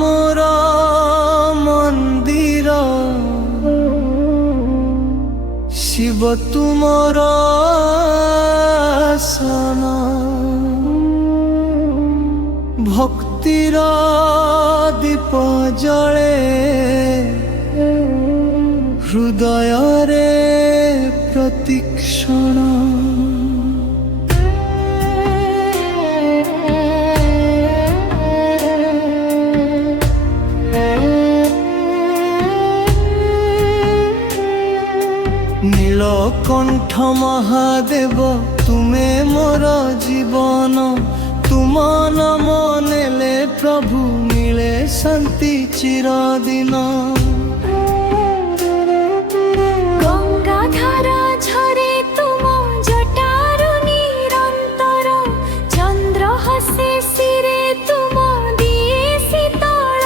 মোর মন্দির শিব তুমর আসন ভক্তির দীপ জলে হৃদয়রে প্রতিক্ষণ নীলকণ্ঠ মহাদেব তুমে মোর জীবন তুম নাম নেলে প্রভু মিলে শান্তি চিরদিন গঙ্গাধারা ঝরে তুম জটারু নিরন্তর চন্দ্র হাসে শিরে তুম দিয়ে শীতল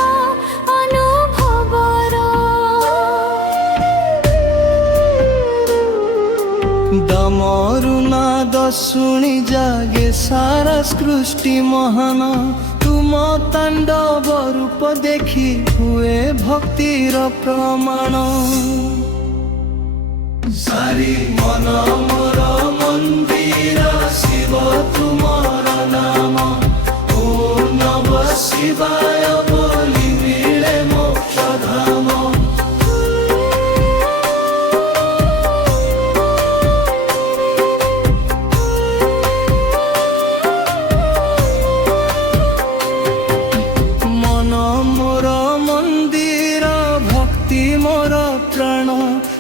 অনুভবর ডমরু নাদ শুনি জাগে সারা সৃষ্টি মহান তুম তাণ্ডব রূপ দেখি হুয়ে ভক্তির প্রমাণ সারি মন মোর মন্দির শিব তুমর নাম ওম নম শিবায় বলি মিলে মোক্ষ ধাম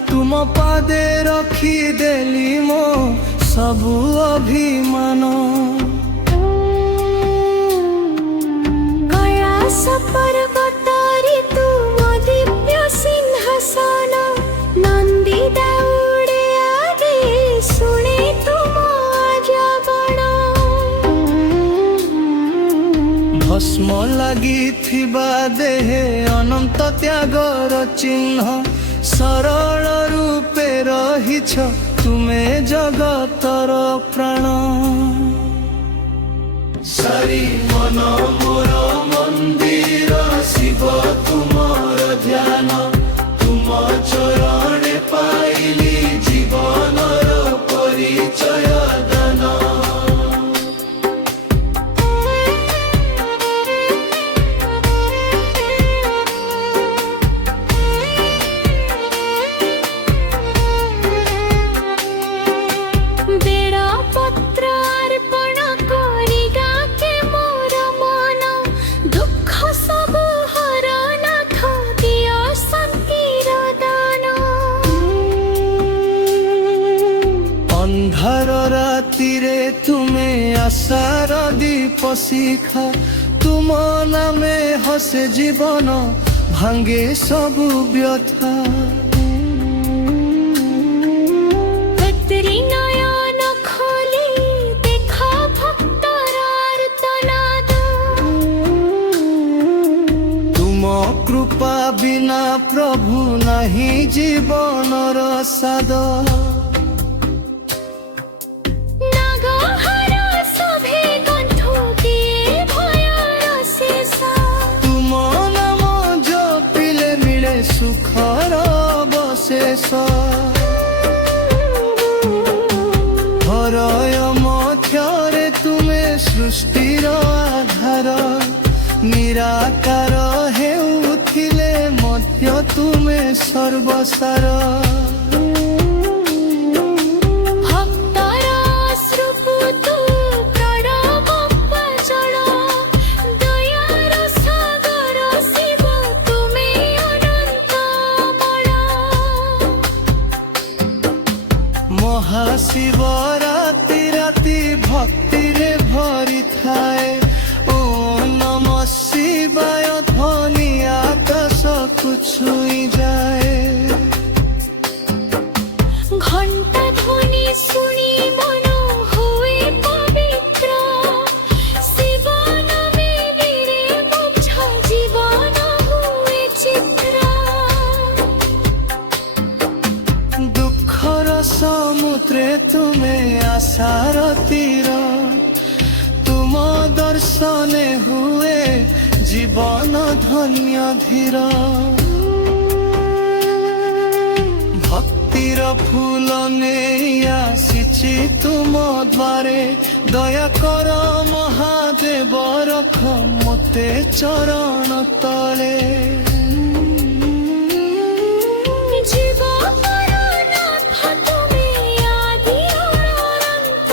तुम पादे रखी देली मो सबु अभिमान कैलास पर्वतरी तुम दिव्य सिंहासन नंदी दौड़े आगे शुणे तुम जगण भस्म लगी देहे अनंत त्यागर चिन्ह सरल रूपे रहिछ तुमे जगतर प्राण सारी मन मोर मंदिर शिव तुमर ध्यान तुम चरण पाइली जीवनर परिचय दान अंधार रातिरे तुमे आशार दीप शिखा तुम नामे हसे जीवन भांगे सबु व्यथा नयन खोली देखा भक्तर आर्तनाद तुम कृपा बिना प्रभु नहीं जीवनर साद सुखर बशेष हरय मध्यरे तुमे सृष्टिर आधार निराकार हेउथिले मध्य तुमे सर्वसार दयार सागर ছুঁই যায়। ঘণ্টা ধ্বনি শুনি মন ହୁଏ ପବିତ୍ର ଶିବ ନାମେ ବୀରେ ମୁଝ ଜୀବନ ହୁଏ ଚିତ୍ର। দুঃখর সমুদ্রে তুমি আশার তীর, তুম দর্শনে হুয়ে জীবন ধন্য ধীর। ভক্তির ফুল নেই আসিছি তুম দ্বারে, দয়া কর মহাদেব রখ মতে চরণ তলে। জীব পরনাথ তুমি আদি অনন্ত,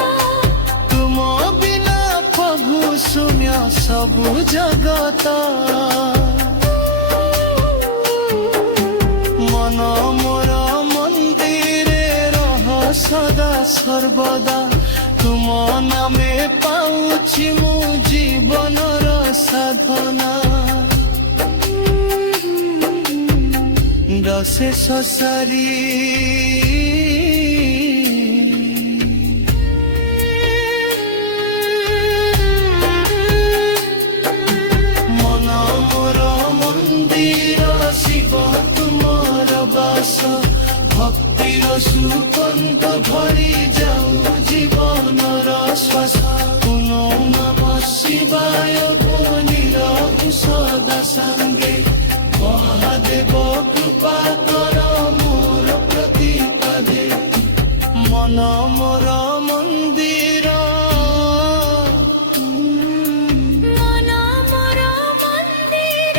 তুম বিনা প্রভু শূন্য সবু জগত। মন মোর মন্দিরে রহ সদা সর্বদা, তুম নামে পাউছি মু জীবনর সাধনা। রশেষ সারি মন মোর মন্দির শিব তুমর বাস, ভক্তির সুকন্ত ভরি যাও জীবনর শ্বাস। পুনঃ নম শিবায় বনির সদা সঙ্গে, মহাদেব কৃপা কর মোর প্রতিপাদে। মন মোর মন্দির মন মোর মন্দির,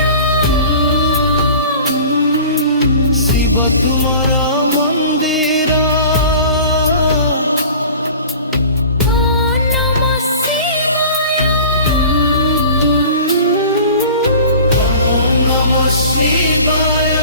শিব তুমর মন্দির। ওম নমঃ শিবায়। ওম নমঃ শিবায়।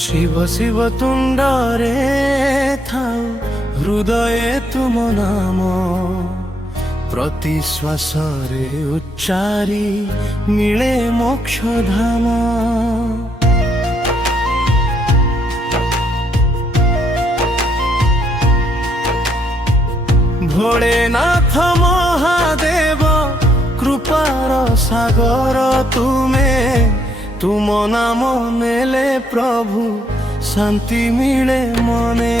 শিব শিব তুণ্ডরে থাও হৃদয়ে তুম নাম, ପ୍ରତି ଶ୍ୱାସରେ ଉଚ୍ଚାରି ମିଳେ ମୋକ୍ଷ ଧାମ। ଭୋଳେନାଥ ମହାଦେବ କୃପାର ସାଗର ତୁମେ, ତୁମ ନାମ ନେଲେ ପ୍ରଭୁ ଶାନ୍ତି ମିଳେ ମନେ।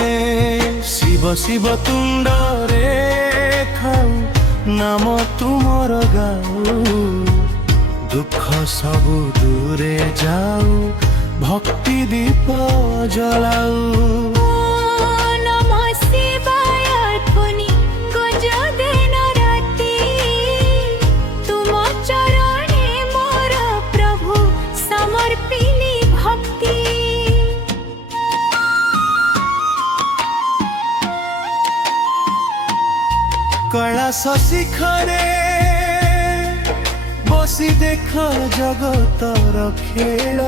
ଶିବ ଶିବ ତୁଣ୍ଡରେ ଖାଉ ନାମ ତୁମର ଗାଉ, ଦୁଃଖ ସବୁ ଦୂରେ ଯାଉ ଭକ୍ତି ଦୀପ ଜଳାଉ। নমঃ শিবায় ধ্বনি গুঞ্জে দিন রাতি, তুম চরণে মোর প্রভু সমর্পিলি ভক্তি। কৈলাস শিখরে বসি দেখ জগতর খেল,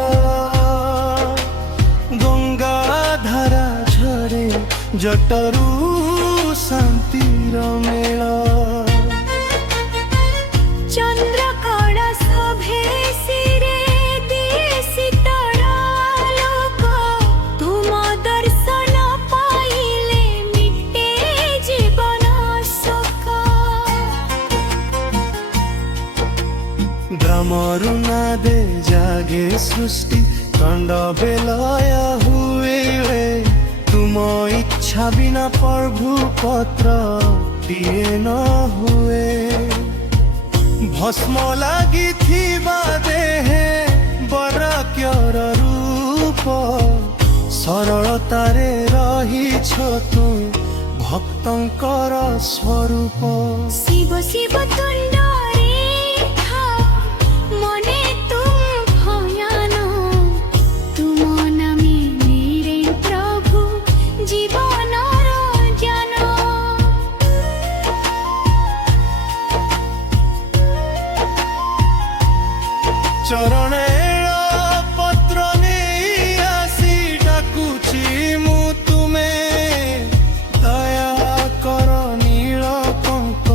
গঙ্গা ধারা ঝরে জটরু শান্তির মেল। চন্দ্রকড়া শোভে শিরে দিয়ে শীতল আলোক, তুম দর্শন পাইলে মিটে জীবন শোক। ব্রহ্মরু নাদে জাগে সৃষ্টি, খণ্ড বেলয় হুয়ে। তুম ইচ্ছা বিনা প্রভু পত্র টিয়ে ন হুয়ে। ভস্ম লাগিথিবা দেহে বরাক্যর রূপ, ସରଳତାରେ ରହିଛ ତୁମେ ଭକ୍ତଙ୍କର ସ୍ୱରୂପ। শিব শিব তুণ্ডরে থাও মনে তুম ভয়ান, তুম নামে মেরে প্রভু জীবনর জ্ঞান। ଚରଣେଳ ପତ୍ର ନେଇ ଆସି ଡାକୁଛି ମୁଁ ତୁମେ, ଦୟା କର ନୀଳକଣ୍ଠ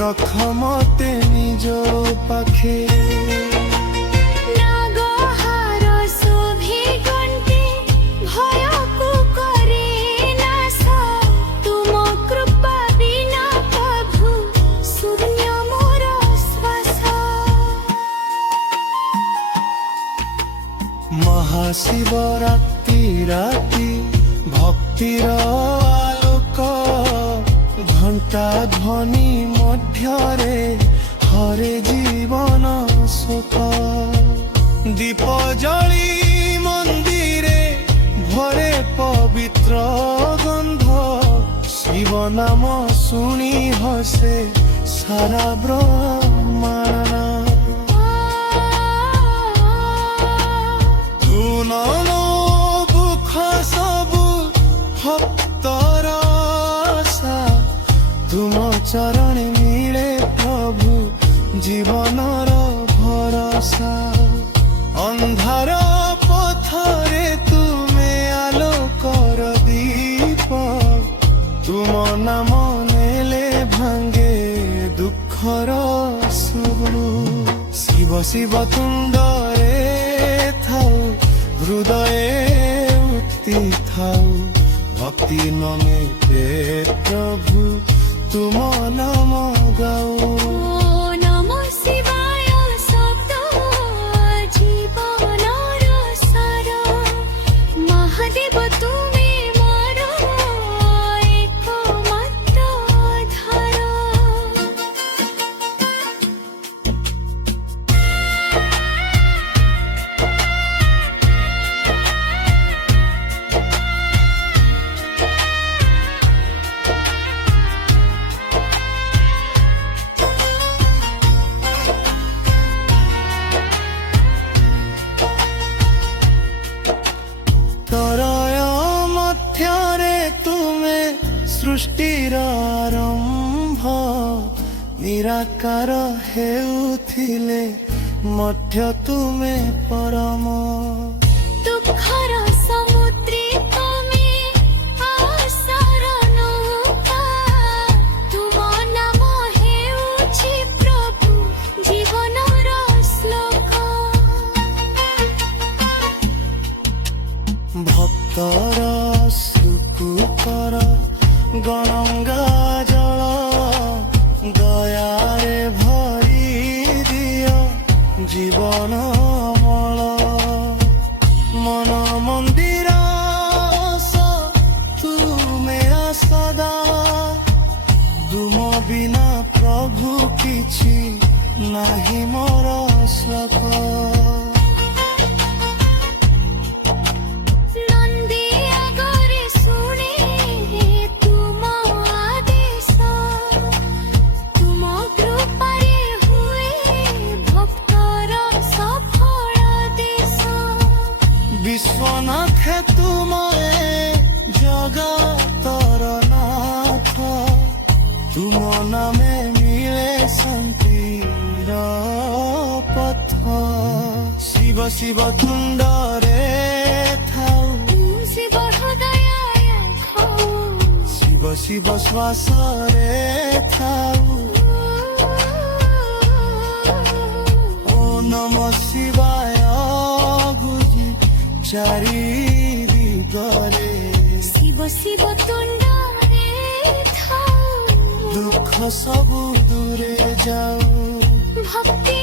ରଖ ମତେ ନିଜ ପାଖେ। নাগহার শোভে গণ্ঠে ভয়কু করে নাশ, তুম কৃপা বিনা প্রভু শূন্য মোর শ্বাস। মহাশিবরাত্রি রাতি ভক্তির আলোক, ঘণ্টা ধ্বনি ମଧ୍ୟରେ হরে জীবন শোক। দীপ জଳି মন্দিরে ভরে পবিত্র গন্ধ, শিব নাম শুনি হসে সারা ব্রহ্মাণ্ড। নম দুঃখ সবু ভক্তর আশা, তুম চরণে মিলে প্রভু জীবনর ভরসা। অন্ধার পথরে তুমে আলোকর দীপ, তুম নাম নেলে ভাঙ্গে দুঃখর সুবু। শিব শিব তুণ্ডরে থাও হৃদয়ে উঠতি থাও, ভক্তি নমে প্রভু তুম নাম গাও। নমঃ শিবায় শব্দ জীবনর সার, মহাদেব তুমি মোর একমাত্র ধার। ତରୟ ମଧ୍ୟରେ ତୁମେ ସୃଷ୍ଟିର ଆରମ୍ଭ, ନିରାକାର ହେଉଥିଲେ ମଧ୍ୟ ତୁମେ ପରମ। দুঃখর সমুদ্রে তুমি আশার নৌকা, তুম নাম হেউ ମନମଳ ମନ ମନ୍ଦିର ତୁମେ ସଦା ତୁମ ବିନା ପ୍ରଭୁ କିଛି ନାହିଁ ମୋର ସ୍ୱକ ନନ୍ଦୀ ଆଗରେ ଶୁଣେ ତୁମ ଆଦେଶ ତୁମ କୃପାରେ ହୁଏ ଭକ୍ତର ସଫଳ ଦେଶ বিশ্বনাথ তুমে জগতর নাথ তুম নামে মিলে শান্তির পথ শিব শিব তুণ্ডরে থাও শিব হৃদয় খাও শিব শিব শ্বাসরে থাও ও নম শিবায় গুজি চারি দিগরে শিব শিব তুণ্ডরে থাও দুঃখ সবু দূরে যাও ভক্তি